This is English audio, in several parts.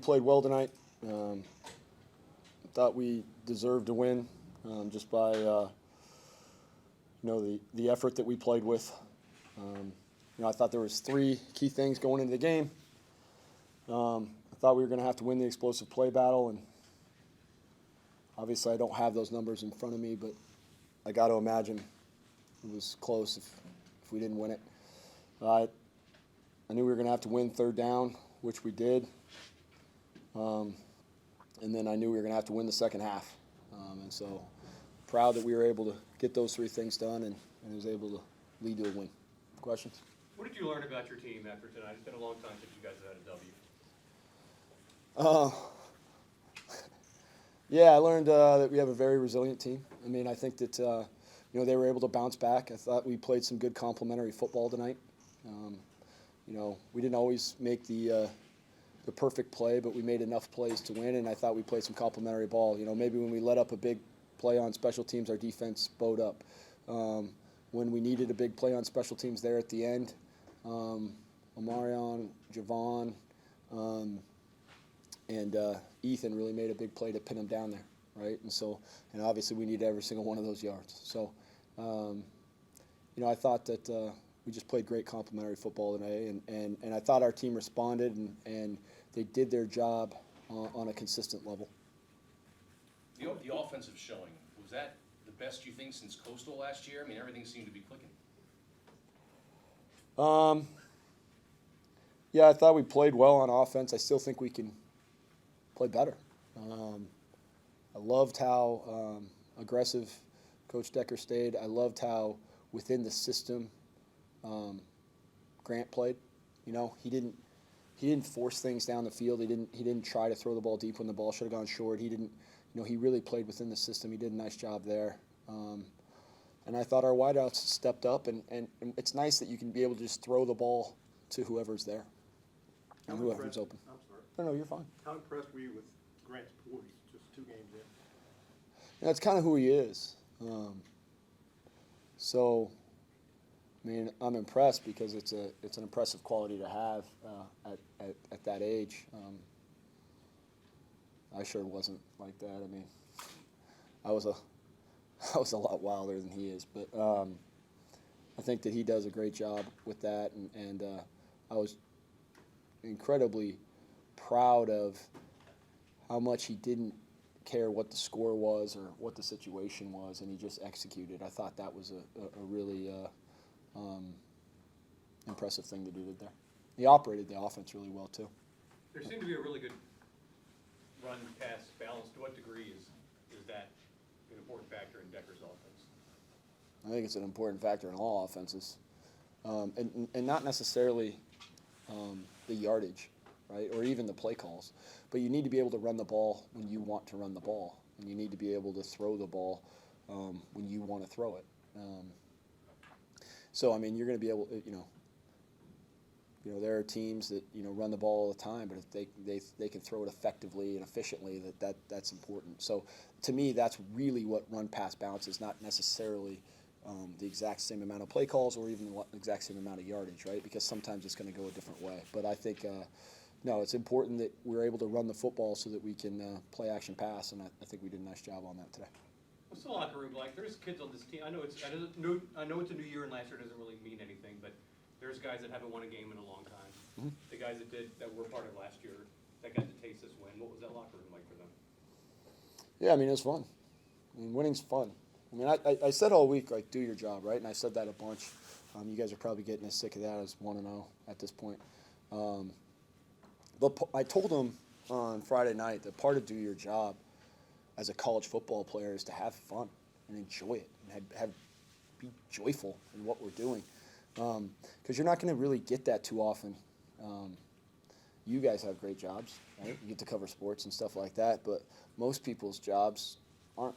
played well tonight. Thought we deserved to win just by the effort that we played with. I thought there was 3 key things going into the game. I thought we were going to have to win the explosive play battle, and obviously I don't have those numbers in front of me, but I got to imagine it was close if we didn't win it. I knew we were going to have to win third down, which we did. And then I knew we were going to have to win the second half. And so proud that we were able to get those 3 things done and was able to lead to a win. Questions? What did you learn about your team after tonight? It's been a long time since you guys have had a W. Yeah, I learned that we have a very resilient team. I mean, I think that they were able to bounce back. I thought we played some good complementary football tonight. We didn't always make the perfect play, but we made enough plays to win, and I thought we played some complementary ball. Maybe when we let up a big play on special teams, our defense bowed up. When we needed a big play on special teams there at the end, Omarion, Javon, and Ethan really made a big play to pin him down there, right? And obviously we needed every single one of those yards. So, I thought that we just played great complementary football today, and I thought our team responded, and they did their job on a consistent level. The offensive showing, was that the best you think since Coastal last year? I mean, everything seemed to be clicking. Yeah, I thought we played well on offense. I still think we can play better. I loved how aggressive Coach Decker stayed. I loved how within the system Grant played. He didn't force things down the field. He didn't try to throw the ball deep when the ball should have gone short. He didn't. He really played within the system. He did a nice job there. And I thought our wideouts stepped up, and it's nice that you can be able to just throw the ball to whoever's there and whoever's open. I'm sorry. No, you're fine. How impressed were you with Grant's poise just 2 games in? That's kind of who he is. I'm impressed because it's an impressive quality to have at that age. I sure wasn't like that. I mean, I was a lot wilder than he is, but I think that he does a great job with that, and I was incredibly proud of how much he didn't care what the score was or what the situation was, and he just executed. I thought that was a really impressive thing to do there. He operated the offense really well too. There seemed to be a really good run-pass balance. To what degree is that an important factor in Decker's offense? I think it's an important factor in all offenses, and not necessarily the yardage, right, or even the play calls. But you need to be able to run the ball when you want to run the ball, and you need to be able to throw the ball when you want to throw it. So, I mean, you're going to be able, there are teams that run the ball all the time, but if they can throw it effectively and efficiently, that's important. So, to me, that's really what run-pass balance is, not necessarily the exact same amount of play calls or even the exact same amount of yardage, right? Because sometimes it's going to go a different way. But I think, it's important that we're able to run the football so that we can play action pass, and I think we did a nice job on that today. What's the locker room like? There's kids on this team. I know it's a new year, and last year doesn't really mean anything, but there's guys that haven't won a game in a long time. Mm-hmm. The guys that were part of last year that got to taste this win. What was that locker room like for them? Yeah, I mean, it was fun. I mean, winning's fun. I mean, I said all week, like, do your job, right? And I said that a bunch. You guys are probably getting as sick of that as 1-0 at this point. But I told them on Friday night that part of do your job as a college football player is to have fun and enjoy it and be joyful in what we're doing. Because you're not going to really get that too often. You guys have great jobs, right? You get to cover sports and stuff like that, but most people's jobs aren't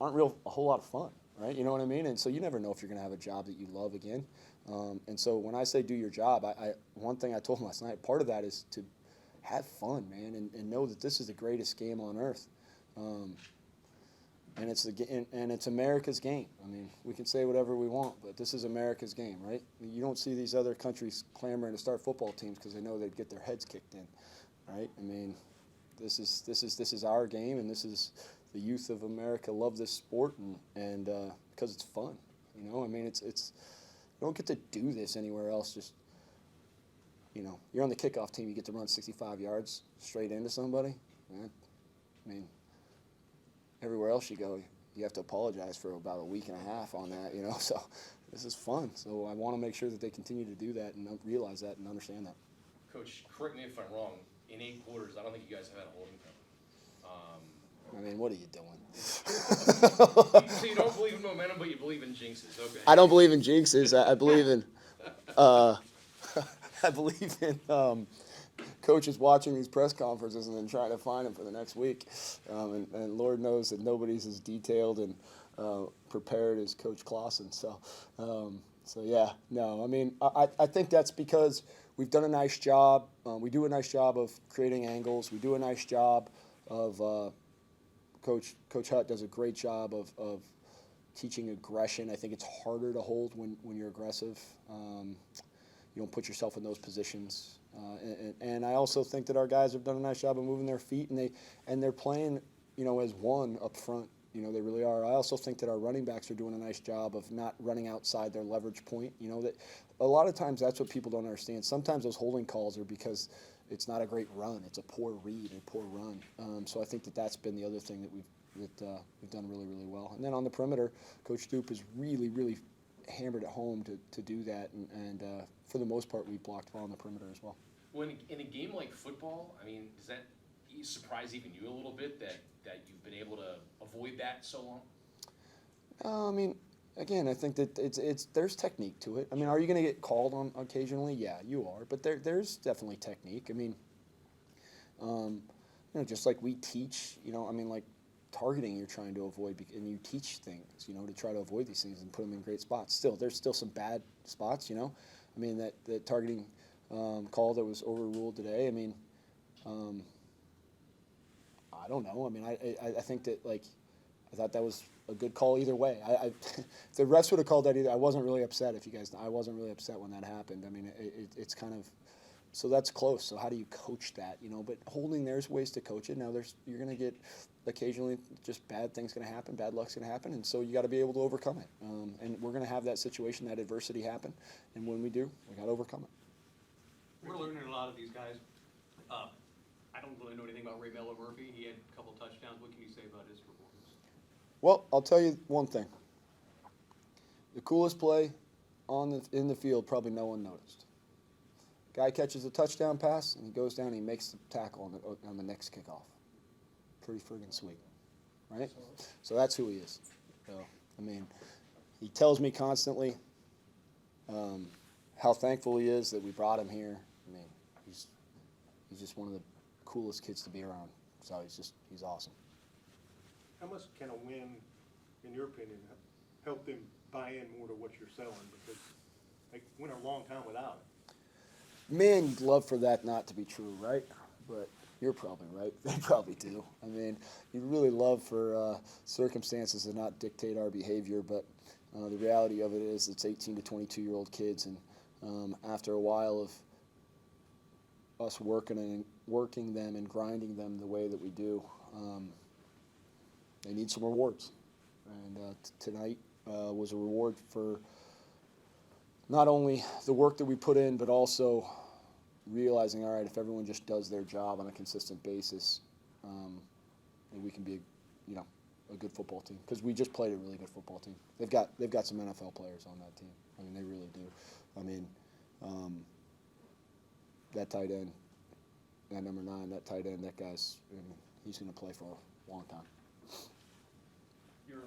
a whole lot of fun, right? You know what I mean? And so you never know if you're going to have a job that you love again. And so when I say do your job, one thing I told them last night, part of that is to have fun, man, and know that this is the greatest game on earth. And it's America's game. I mean, we can say whatever we want, but this is America's game, right? You don't see these other countries clamoring to start football teams because they know they'd get their heads kicked in, right? I mean, this is our game, and this is the youth of America love this sport, and because it's fun, you know. I mean, it's you don't get to do this anywhere else. Just, you know, you're on the kickoff team, you get to run 65 yards straight into somebody. Man, I mean, everywhere else you go, you have to apologize for about a week and a half on that, you know. So this is fun. So I want to make sure that they continue to do that and realize that and understand that. Coach, correct me if I'm wrong, in 8 quarters, I don't think you guys have had a holding penalty. I mean, what are you doing? So you don't believe in momentum, but you believe in jinxes, okay. I don't believe in jinxes. I believe in I believe in coaches watching these press conferences and then trying to find them for the next week. And Lord knows that nobody's as detailed and prepared as Coach Clausen. So yeah, no. I mean, I think that's because we've done a nice job. We do a nice job of creating angles. We do a nice job of Coach Hutt does a great job of teaching aggression. I think it's harder to hold when you're aggressive. You don't put yourself in those positions. And I also think that our guys have done a nice job of moving their feet, and they're playing, you know, as one up front. You know, they really are. I also think that our running backs are doing a nice job of not running outside their leverage point. You know, that a lot of times that's what people don't understand. Sometimes those holding calls are because it's not a great run. It's a poor read, a poor run. So I think that that's been the other thing that we've done really, really well. And then on the perimeter, Coach Stoop has really, really hammered it home to do that. And for the most part, we blocked well on the perimeter as well. When in a game like football, I mean, does that surprise even you a little bit that you've been able to avoid that so long? I mean, again, I think that there's technique to it. I mean, are you going to get called on occasionally? Yeah, you are. But there's definitely technique. I mean, you know, just like we teach, you know, I mean, like targeting you're trying to avoid, and you teach things, you know, to try to avoid these things and put them in great spots. Still, there's still some bad spots, you know. I mean, that targeting call that was overruled today, I mean, I don't know. I mean, I think that, like, I thought that was a good call either way. If the refs would have called that either, I wasn't really upset. I wasn't really upset when that happened. I mean, it's kind of, so that's close. So how do you coach that, you know? But holding, there's ways to coach it. Now you're going to get occasionally just bad things going to happen, bad luck's going to happen, and so you got to be able to overcome it. And we're going to have that situation, that adversity happen, and when we do, we got to overcome it. We're learning a lot of these guys. I don't really know anything about Ray Mello Murphy. He had a couple touchdowns. What can you say about his performance? Well, I'll tell you one thing. The coolest play in the field, probably no one noticed. Guy catches a touchdown pass, and he goes down and he makes the tackle on the next kickoff. Pretty friggin' sweet, right? So that's who he is. So, I mean, he tells me constantly how thankful he is that we brought him here. I mean, he's just one of the coolest kids to be around. So he's awesome. How much can a win, in your opinion, help them buy in more to what you're selling? Because they went a long time without it. Man, you'd love for that not to be true, right? But you're probably right. They probably do. I mean, you'd really love for circumstances to not dictate our behavior, but the reality of it is it's 18 to 22-year-old kids, and after a while of us working them and grinding them the way that we do, they need some rewards. And tonight was a reward for not only the work that we put in, but also realizing, all right, if everyone just does their job on a consistent basis, then we can be, a good football team. Because we just played a really good football team. They've got some NFL players on that team. I mean, they really do. I mean, that tight end, that number 9, that tight end, that guy's, he's going to play for a long time. Your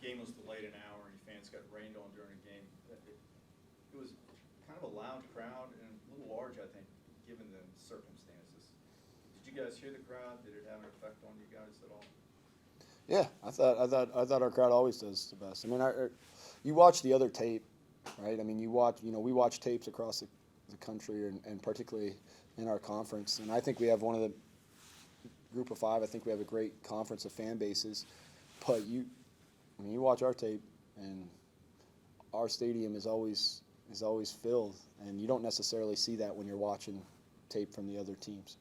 game was delayed an hour, and your fans got rained on during the game. It was kind of a loud crowd and a little large, I think, given the circumstances. Did you guys hear the crowd? Did it have an effect on you guys at all? Yeah, I thought our crowd always does the best. I mean, you watch the other tape, right? I mean, we watch tapes across the country, and particularly in our conference. And I think we have one of the group of 5. I think we have a great conference of fan bases. But you watch our tape, and our stadium is always filled, and you don't necessarily see that when you're watching tape from the other teams.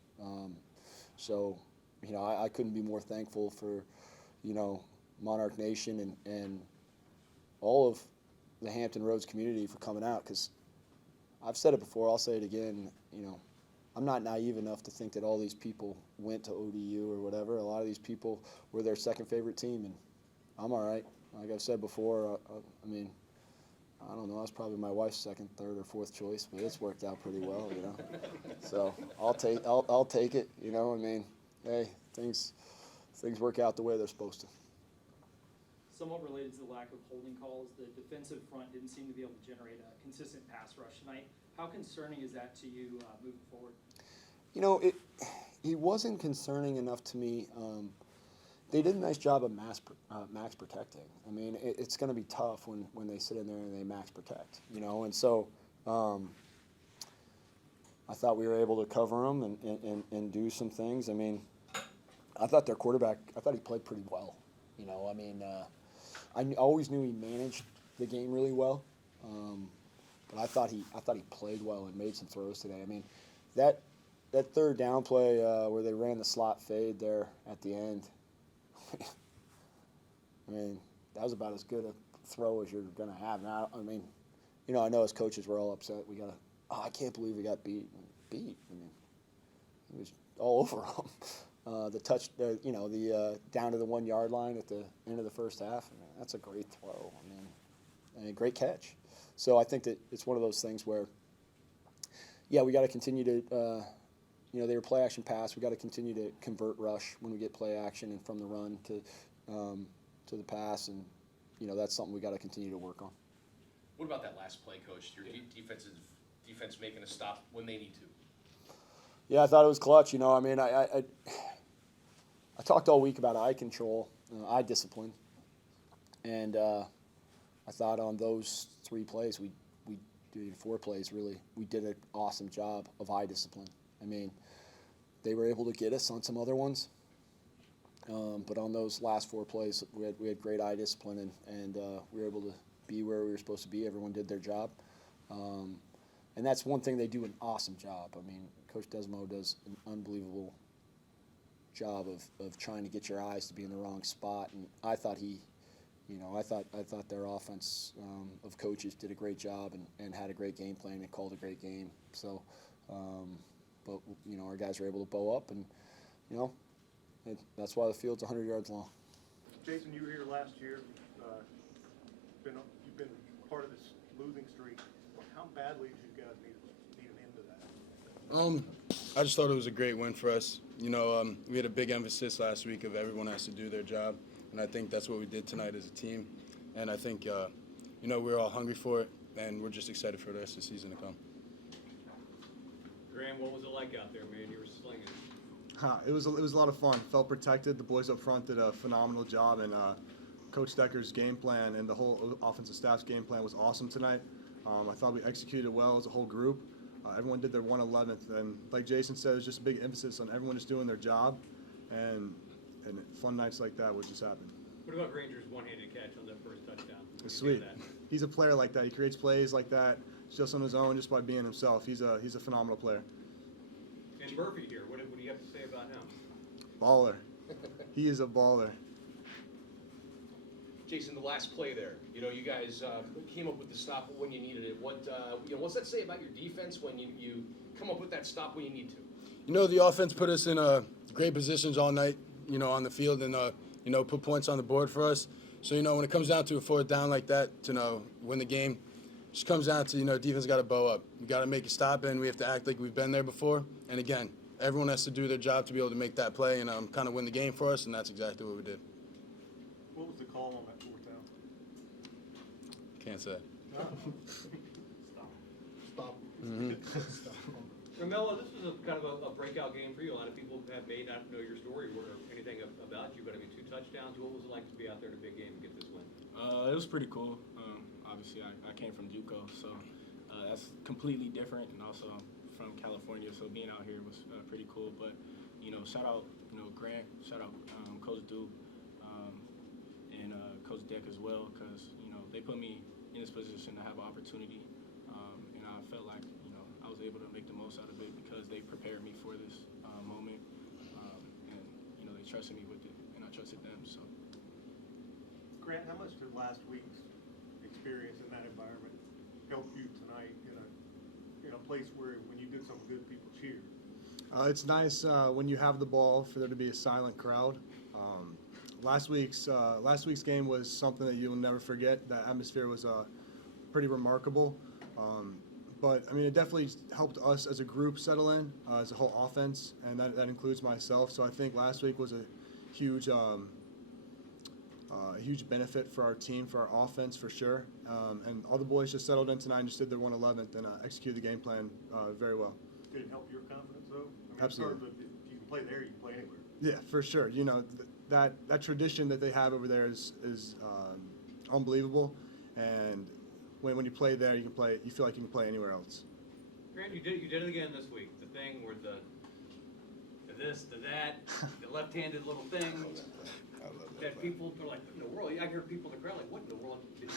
So, I couldn't be more thankful for, Monarch Nation and all of the Hampton Roads community for coming out, because I've said it before, I'll say it again, I'm not naive enough to think that all these people went to ODU or whatever. A lot of these people were their second favorite team, and I'm all right. Like I've said before, I mean, I don't know, that's probably my wife's second, third, or fourth choice, but it's worked out pretty well, So I'll take it, I mean, hey, things work out the way they're supposed to. Somewhat related to the lack of holding calls, the defensive front didn't seem to be able to generate a consistent pass rush tonight. How concerning is that to you moving forward? It wasn't concerning enough to me. They did a nice job of max protecting. I mean, it's going to be tough when they sit in there and they max protect, and so I thought we were able to cover them and do some things. I mean, I thought their quarterback, he played pretty well. I mean, I always knew he managed the game really well, but I thought he played well and made some throws today. I mean, that third down play where they ran the slot fade there at the end, I mean, that was about as good a throw as you're going to have. Now, I mean, I know as coaches we're all upset. I can't believe we got beat. I mean, it was all over them. The down to the 1 yard line at the end of the first half. I mean, that's a great throw. I mean, great catch. So I think that it's one of those things where, we got to continue to, they were play action pass. We got to continue to convert rush when we get play action and from the run to the pass, and that's something we got to continue to work on. What about that last play, Coach? Your defense making a stop when they need to. Yeah, I thought it was clutch. I mean, I talked all week about eye control, eye discipline, and I thought on those 3 plays, we did 4 plays really. We did an awesome job of eye discipline. I mean, they were able to get us on some other ones, but on those last 4 plays, we had great eye discipline, and we were able to be where we were supposed to be. Everyone did their job, and that's one thing they do an awesome job. I mean, Coach Desmo does an unbelievable job of trying to get your eyes to be in the wrong spot, and I thought I thought their offense of coaches did a great job and had a great game plan and called a great game. So, but our guys were able to bow up, and that's why the field's 100 yards long. Jason, you were here last year. You've been part of this losing streak. How badly did you guys need an end to that? I just thought it was a great win for us. We had a big emphasis last week of everyone has to do their job, and I think that's what we did tonight as a team. And I think, we're all hungry for it, and we're just excited for the rest of the season to come. Graham, what was it like out there, man? You were slinging. It was a lot of fun. Felt protected. The boys up front did a phenomenal job, and Coach Decker's game plan and the whole offensive staff's game plan was awesome tonight. I thought we executed well as a whole group. Everyone did their 1/11th, and like Jason said, it was just a big emphasis on everyone just doing their job, and fun nights like that would just happen. What about Granger's one-handed catch on that first touchdown? It's sweet. He's a player like that. He creates plays like that just on his own, just by being himself. He's a phenomenal player. And Murphy here, what do you have to say about him? Baller. He is a baller. Jason, the last play there, you guys came up with the stop when you needed it. What's that say about your defense when you come up with that stop when you need to? The offense put us in great positions all night, on the field and, put points on the board for us. So, when it comes down to a 4th down like that to win the game, it just comes down to, defense got to bow up. We got to make a stop, and we have to act like we've been there before. And again, everyone has to do their job to be able to make that play and kind of win the game for us, and that's exactly what we did. What was the call on that 4th down? Can't say. Stop. Romello, this was kind of a breakout game for you. A lot of people may not know your story or anything about you, but 2 touchdowns. What was it like to be out there in a big game and get this win? It was pretty cool. Obviously, I came from JUCO, so that's completely different, and also from California, so being out here was pretty cool. But shout out Grant, shout out Coach Duke, and Coach Deck as well, because they put me in this position to have an opportunity, and I felt like I was able to make the most out of it because they prepared me for this moment, and you know they trusted me with it, and I trusted them. So, Grant, how much did last week's experience in that environment help you tonight in a place where when you did something good, people cheered? It's nice when you have the ball for there to be a silent crowd. Last week's game was something that you'll never forget. The atmosphere was pretty remarkable. But I mean, it definitely helped us as a group settle in, as a whole offense, and that includes myself. So I think last week was a huge benefit for our team, for our offense, for sure. And all the boys just settled in tonight and just did their 111th and executed the game plan very well. Did it help your confidence, though? I mean, Absolutely. If you can play there, you can play anywhere. Yeah, for sure. You know, that tradition that they have over there is unbelievable, and when you play there, you feel like you can play anywhere else. Grant, you did it again this week. The thing where the this, the that, the left-handed little thing. That people are like, what in the world? I hear people in the crowd like, what in the world did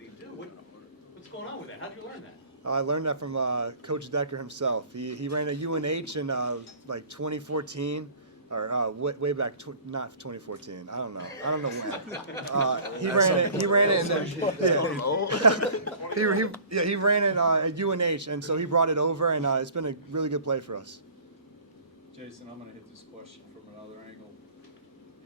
he do? What's going on with that? How did you learn that? I learned that from Coach Decker himself. He ran a UNH in like 2014. Or way back, not 2014. I don't know when. He ran it. He ran it at UNH, and so he brought it over, and it's been a really good play for us. Jason, I'm going to hit this question from another angle.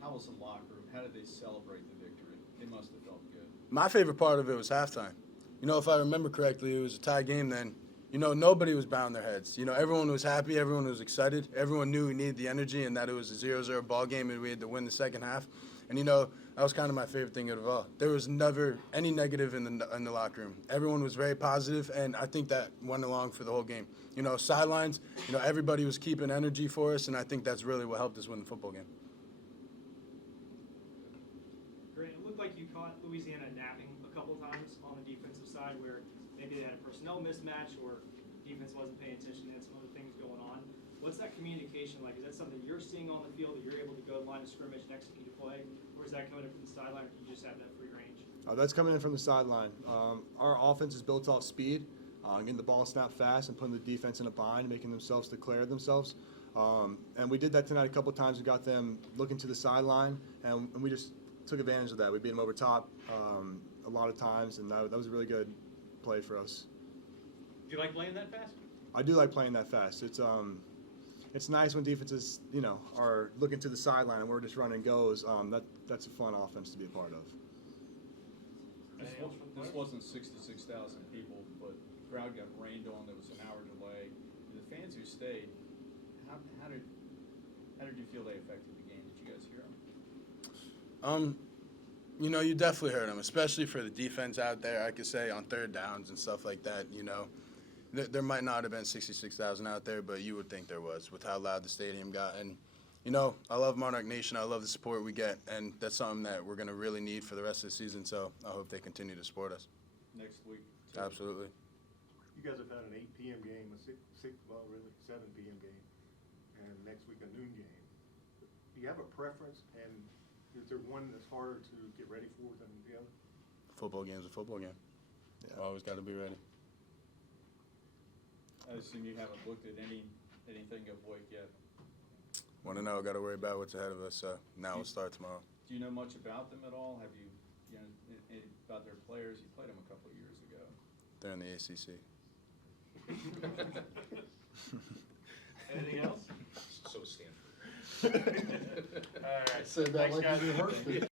How was the locker room? How did they celebrate the victory? It must have felt good. My favorite part of it was halftime. You know, if I remember correctly, it was a tie game then. You know, nobody was bowing their heads. You know, everyone was happy. Everyone was excited. Everyone knew we needed the energy and that it was a 0-0 ball game and we had to win the second half. And, you know, that was kind of my favorite thing of all. There was never any negative in the locker room. Everyone was very positive, and I think that went along for the whole game. You know, sidelines, you know, everybody was keeping energy for us, and I think that's really what helped us win the football game. Grant, it looked like you caught Louisiana napping a couple times on the defensive side where maybe they had a personnel mismatch or defense wasn't paying attention, they had some other things going on. What's that communication like? Is that something you're seeing on the field that you're able to go line of scrimmage and execute a play? Or is that coming in from the sideline or do you just have that free range? That's coming in from the sideline. Our offense is built off speed, getting the ball snapped fast and putting the defense in a bind, making themselves declare themselves. And we did that tonight a couple times. We got them looking to the sideline, and we just took advantage of that. We beat them over top a lot of times, and that was a really good play for us. Do you like playing that fast? I do like playing that fast. It's nice when defenses, you know, are looking to the sideline and we're just running goes. That's a fun offense to be a part of. This wasn't 66,000 people, but the crowd got rained on. There was an hour delay. The fans who stayed, how did you feel they affected the game? Did you guys hear them? You know, you definitely heard them, especially for the defense out there. I could say on third downs and stuff like that, you know. There might not have been 66,000 out there, but you would think there was with how loud the stadium got. And, you know, I love Monarch Nation. I love the support we get, and that's something that we're going to really need for the rest of the season. So I hope they continue to support us. Next week, too. Absolutely. You guys have had an 8 p.m. game, a 7 p.m. game, and next week a noon game. Do you have a preference, and is there one that's harder to get ready for than the other? Football game's a football game. Yeah. Always got to be ready. I assume you haven't looked at anything of Wake yet. Want to know, got to worry about what's ahead of us. So now we'll start tomorrow. Do you know much about them at all? Have you know, about their players? You played them a couple of years ago. They're in the ACC. Anything else? So Stanford. All right. Said that Thanks, like guys. you rehearsed it.